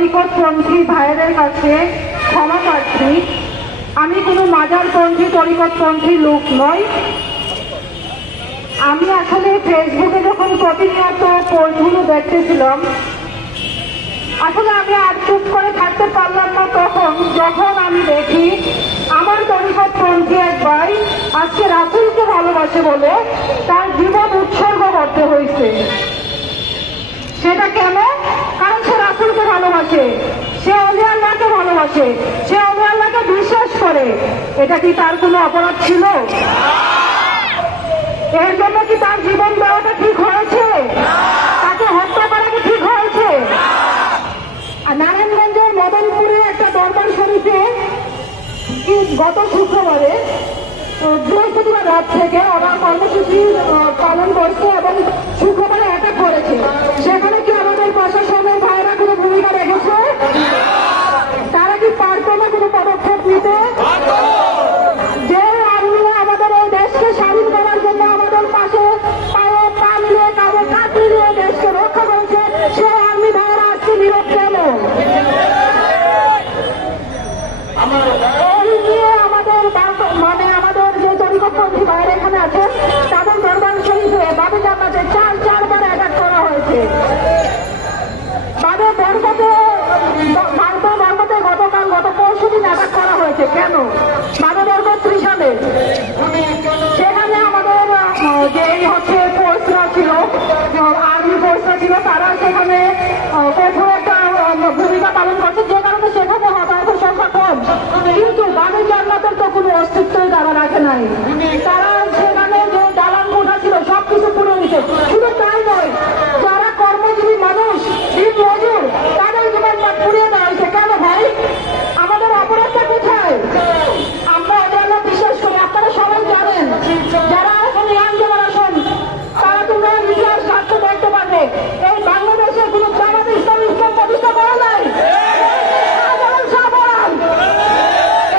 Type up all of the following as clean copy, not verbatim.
তরিকতপন্থী ভাইদের কাছে ক্ষমা প্রার্থী। আমি কোনো মাজারপন্থী তরিকতপন্থী লোক নই। আমি আসলে ফেসবুকে যখন প্রতিনিয়ত পোস্টগুলো দেখতেছিলাম, আসলে আমি আর চুপ করে থাকতে পারলাম না তখন, যখন আমি দেখি আমার তরিকতপন্থী এক ভাই আজকে রাসূলকে ভালোবাসে বলে তার জীবন উৎসর্গ করতে হয়েছে। সেটা কেন? কারণ সে রাসূলকে ভালোবাসে, সে ওলি আল্লাহকে ভালোবাসে, সে ওলি আল্লাহকে বিশ্বাস করে। এটা কি তার কোনো অপরাধ ছিল? এর জন্য কি তার জীবন দেওয়াটা ঠিক হয়েছে? তাকে হত্যা করা কি ঠিক হয়েছে? আর নারায়ণগঞ্জের মদনপুরে একটা দরবার শরীফে গত শুক্রবারে বৃহস্পতিবার রাত থেকে ওরা কর্মসূচি পালন করছে এবং শুক্রবারে অ্যাটাক করেছে। সেখানে কি আমাদের প্রশাসনের ভাইরা কোনো ভূমিকা রেখেছে? তারা কি পারতো না কোনো পদক্ষেপ নিতে? যে আর্মি আমাদের এই দেশকে স্বাধীন করার জন্য আমাদের পাশে পায়ে পা মিলিয়ে কারো কাঁধ মিলিয়ে দেশকে রক্ষা করেছে, সে আর্মি ভাইরা আজকে নীরব কেন? আমাদের যে তরিকতপন্থী ভাইরা এখানে আছে তাদের দরবার শরীফে বাবে জান্নাতে চারবার অ্যাটাক করা হয়েছে। বাবে বরকতে গত পরশুদিন অ্যাটাক করা হয়েছে। কেন? বাবে বরকত ত্রিশালে সেখানে আমাদের যেই হচ্ছে ফোর্সরা ছিল, আর্মি ফোর্সরা ছিল, তারা সেখানে কঠোর একটা ভূমিকা পালন করছে, যে কারণে সেখানে হতাহতের সংখ্যা কম। কিন্তু বাবে জান্নাতের তো কোনো অস্তিত্বই তারা রাখে নাই। তারা সেখানে যে দালান কোঠা ছিল সবকিছু পুড়ে দিচ্ছে। শুধু তাই নয়, যারা কর্মজীবী মানুষ, দিন মজুর, তাদের জীবন পুড়িয়ে দেওয়া হয়েছে। কেন ভাই? আমাদের অপরাধটা কোথায়? আমরা ওদের বিশ্বাস করি, আপনারা সবাই জানেন। যারা এখন ইয়াং জেনারেশন, তারা তোমরা ইতিহাস রাষ্ট্র দেখতে পারবে। এই বাংলাদেশে কোনো জামাত ইসলাম প্রতিষ্ঠা করা নাই।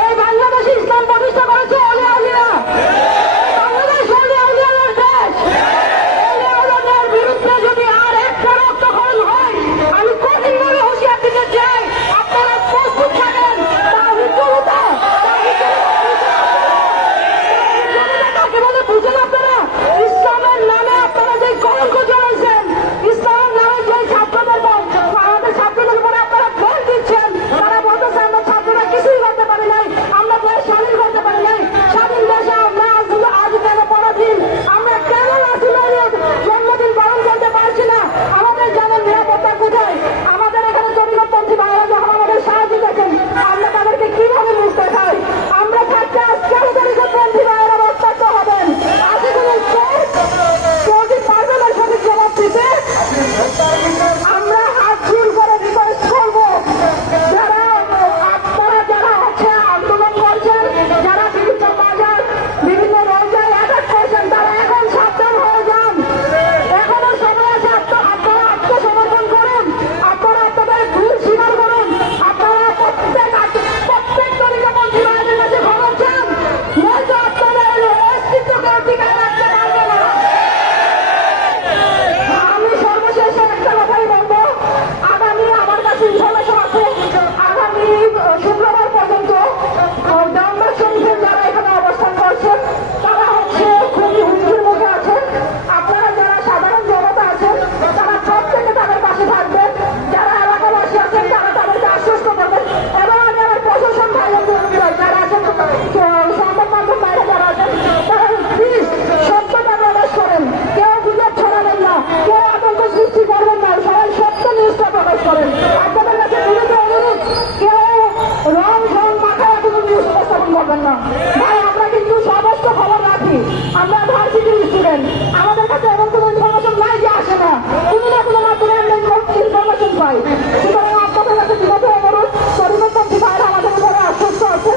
এই বাংলাদেশে ইসলাম প্রতিষ্ঠা করেছে ওলি আউলিয়া। বাংলাদেশ ওলি আউলিয়ার দেশ। ওলি আউলিয়াদের বিরুদ্ধে যদি আর একটা রক্তক্ষরণ হয়, আমি কঠিনভাবে হুঁশিয়ার দিতে চাই, আপনারা প্রস্তুত থাকেন। তাকে বলে বুঝেন আপনারা? ইসলামের নামে আপনারা যে কলঙ্ক জড়াইছেন, ইসলামের নামে যে আমাদের ছাত্রদের উপরে আপনারা ভোট দিচ্ছেন, তারা বলতেছে আমরা ছাত্ররা কিছুই করতে পারি নাই, আমরা দেশ স্বাধীন করতে পারি নাই। স্বাধীন দেশে আমরা আজ কেন পরাধীন? আমরা কেন রাসূলের জন্মদিন পালন করতে পারছি না? আমাদের জানেন নিরাপত্তা কোথায়? আমাদের এখানে তরিকতপন্থী ভাইরা যখন আমাদের সাহায্য দেখেন, আমরা তাদেরকে কিভাবে মুখ দেখাই? আমরা থাকতে আজ কেন তরিকতপন্থী ভাইরা রক্তাক্ত হবেন? আজকে কোনো কেউ কি পারবে না সঠিক জবাব দিতে? আমরা হাত জোর করে রিকোয়েস্ট করবো, যারা হচ্ছে আন্দোলন করছেন, যারা বিভিন্ন বাজার, বিভিন্ন রোজায় অ্যাটাক করছেন, তারা এখন সাবধান হয়ে যান। এখনো সময় আছে, আপনারা আত্মসমর্পণ করুন, আপনারা আপনাদের ভুল স্বীকার করুন। আপনারা প্রত্যেক তরিকতপন্থী ভাইদের কাছে ক্ষমা চান, নয়তো আপনাদের অস্তিত্বকে টিকায় রাখতে পারবে না। আমি সর্বশেষে একটা কথাই বলবো, আগামী আমার কাছে ইনফরমেশন আছে, আগামী শুক্রবার পর্যন্ত দরবার শরীফের যারা এখানে অবস্থান করছেন তারা হচ্ছে খুবই হুমকির মুখে আছেন। আপনারা যারা সাধারণ জনতা আছেন তারা প্রত্যেকে তাদের পাশে থাকবেন। যারা এলাকাবাসী আছেন তারা তাদেরকে আশ্বস্ত করবেন। এবং আমি আমার প্রশাসন ভাইরা যারা আছেন, সংবাদ মাধ্যম বাইরে যারা আছেন, তারা প্লিজ সত্যতা প্রকাশ করেন। কেউ গুজব ছড়াবেন না, কেউ আতঙ্ক সৃষ্টি করবেন না, সবাই সত্য নিউজটা প্রকাশ করেন। আপনাদের কাছে বিনীত অনুরোধ, কেউ রং মাথায় কোনো নিউজ উপস্থাপন করবেন না। ভাই আমরা কিন্তু সমস্ত খবর রাখি, আমরা ভার্সিটির স্টুডেন্ট, আমাদের কাছে এমন কোনো ইনফরমেশন নাই যে আসে না, কোনো না কোনো মাধ্যমে আমরা ইনফরমেশন পাই। সুতরাং আপনাদের কাছে বিনীত অনুরোধ, তরিকতপন্থী ভাইরা আমাদের উপরে আশ্বস্ত আছে,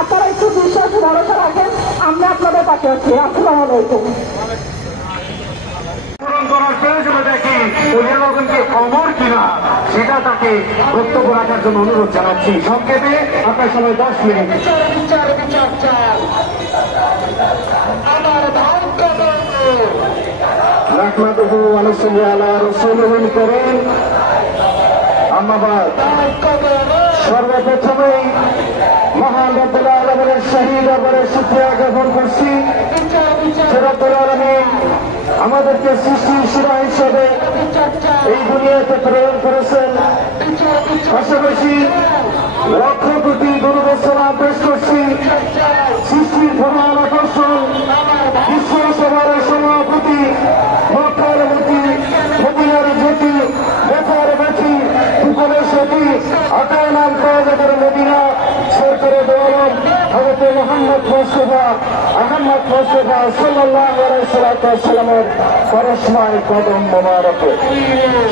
আপনারা একটু বিশ্বাস ভরসা রাখেন, আমরা আপনাদের পাশে আছি। আসসালামু আলাইকুম। করার প্রয়োজনীয়তা কি, অভিভাবককে খবর কিনা, সেটা তাকে বক্তব্য রাখার জন্য অনুরোধ জানাচ্ছি। সংক্ষেপে আপনার সময় 10 মিনিট। নাহমাদুহু ওয়া নুসাল্লি আলা রাসূলিহিল কারীম। আম্মাবাদ সর্বপ্রথমেই মহান রব্বুল আলামিনের শহীদ দরবারে শুকরিয়া জ্ঞাপন করছি যে রব্বুল আলামিন আমাদেরকে সৃষ্টির সেরা হিসেবে এই দুনিয়াতে প্রেরণ করেছেন। পাশাপাশি লক্ষ কোটি দুর্বসনা পেশ করছি সৃষ্টির প্রধান আকর্ষণ বিশ্বসভার সভাপতি মক্কার মতি মদিনার জ্যোতি বেতার বেঠি ফুকনের সতী আকার নাম কাজের মদিনা সরকারে দৌলম হযরত মুহাম্মদ মুস্তাফা আহমদ মুস্তাফা সাল্লাল্লাহু আলাইহি সাল্লামের পরশময় কদম মোবারকে।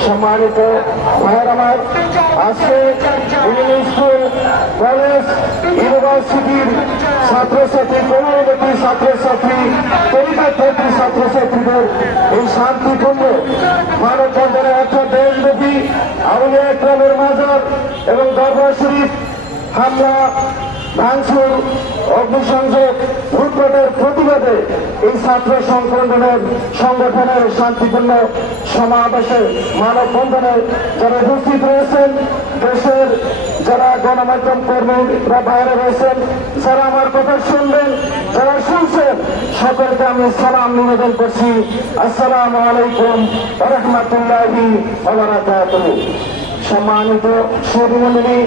সম্মানিত ভাইয়ের আমার, আজকে বিভিন্ন স্কুল কলেজ ইউনিভার্সিটির ছাত্রছাত্রী কমিউনিটি ছাত্রছাত্রী পরিবারী ছাত্রছাত্রীদের এই শান্তিপূর্ণ মানববন্ধনে অর্থাৎ দেশব্যাপী আউলিয়া ইকরামের মাজার এবং দরবার শরীফ হামলা ভাঙচুর অগ্নিসংযোগ লুটপাটের প্রতিবাদে এই ছাত্র সংগঠনের শান্তিপূর্ণ সমাবেশে মানববন্ধনে যারা উপস্থিত রয়েছেন, দেশের যারা গণমাধ্যম কর্মীরা বাইরে রয়েছেন, যারা আমার কথা শুনবেন, যারা শুনছেন, সকলকে আমি সালাম নিবেদন করছি। আসসালামু আলাইকুম ওয়া রাহমাতুল্লাহি ওয়া বারাকাতুহু। সম্মানিত সুধীমণ্ডলী,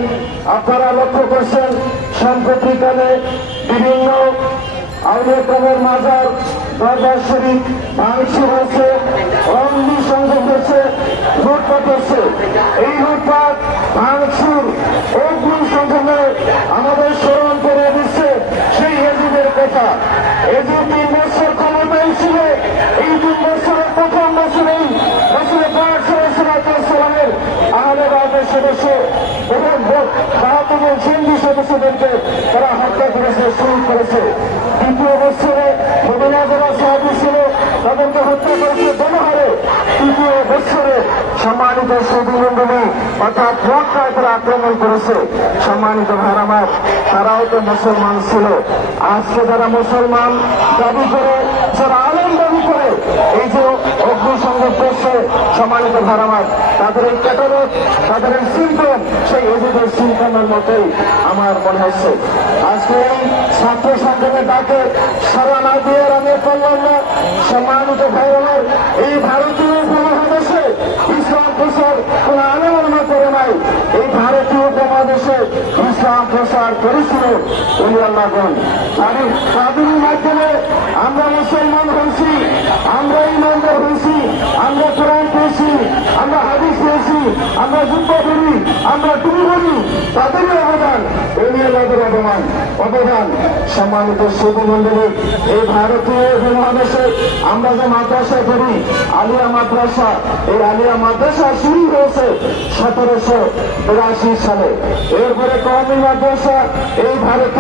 আপনারা লক্ষ্য করছেন সাম্প্রতিককালে বিভিন্ন আউলিয়া ইকরামের মাজার দরবার শরীফ ভাঙচুর হচ্ছে, অগ্নিসংযোগ হচ্ছে, লুটপাট হচ্ছে। এই লুটপাট ভাঙচুর অগ্নিসংযোগে আমাদের স্মরণ করে দিচ্ছে সেই এজিদের কথা। এজিদ 3 বছর ক্ষমতায় ছিল। এই 3 বছরের প্রথম বছরেই রসুল পাক সাল্লাল্লাহু আলাইহি ওয়াসাল্লামের আহলে বাইতের সদস্য এবং 72 জন সুন্নি সদস্যদেরকে তারা হত্যা করেছে, শহীদ করেছে। দ্বিতীয় বছরে মদিনা যারা সাহাবী ছিল তাদেরকে হত্যা করেছে গণহারে। তৃতীয় বছরে সম্মানিত সুধীমণ্ডলী অর্থাৎ মক্কায় তারা আক্রমণ করেছে। সম্মানিত ভাইয়ের আমার, তারাও তো মুসলমান ছিল। আজকে যারা মুসলমান দাবি করে, যারা আলেম দাবি করে এই যে অগ্নিসংযোগ করছে, সম্মানিত ভাইয়ের আমার, তাদের এই ক্যাটালগ, তাদের এই সিম্পটম সেই এজিদের সিম্পটমের মতোই আমার মনে হচ্ছে। আজকে এই ছাত্র সংগঠনের ডাকে সারা না দিয়ে আমি করলাম না। সম্মানিত ভাইয়ের আমার, এই ভারতীয় উপমহাদেশে ইসলাম প্রচার কোন আলেমা করে নাই। এই ভারতীয় উপমহাদেশে ইসলাম প্রচার করেছিল ওলি আল্লাহগণ। আমি তাদের মাধ্যমে আমরা মুসলমান হয়েছি, আমরা ইমানদার হয়েছি, আমরা কোরআন পেয়েছি, আমরা হাদিস পেয়েছি, আমরা যুদ্ধ করি, আমরা টুপি করি। তাদেরই অবদান, ওলি আল্লাহদের অবদান। সম্মানিত সুধীমণ্ডলী, এই ভারতীয় উপমহাদেশে আমরা যে মাদ্রাসা করি আলিয়া মাদ্রাসা, এই আলিয়া মাদ্রাসা শুরু হয়েছে 1782 সালে। এরপরে কওমি মাদ্রাসা এই ভারতীয়